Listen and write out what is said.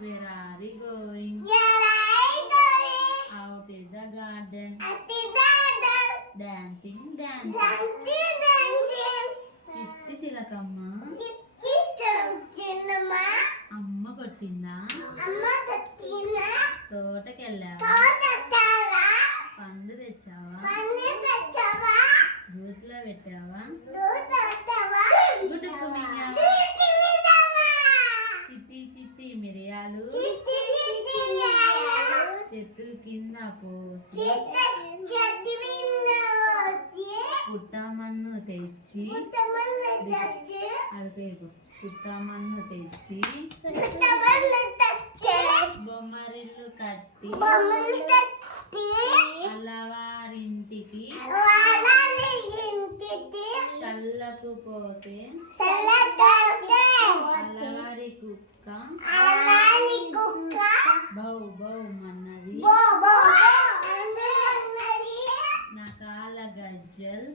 Where are we going? Out in the garden. Dancing, dancing. చిట్టి చిలకమ్మ అమ్మ కొట్టిందా? తోటకెళ్ళావా? పండు తెచ్చావా? గూట్లో పెట్టావా? గుడుకు మింగావా? చిట్టి చిట్టి మిరియాలు చెట్టు కింద పోసి పుట్టమన్ను తెచ్చి అడుగు పుట్టమన్ను తెచ్చి బొమ్మరిల్లు కట్టి అల్లవారింటికి చల్లకు పోతే అల్లవారి కుక్క బౌ బౌ మన్నది నా కాళ్ళ గజ్జల్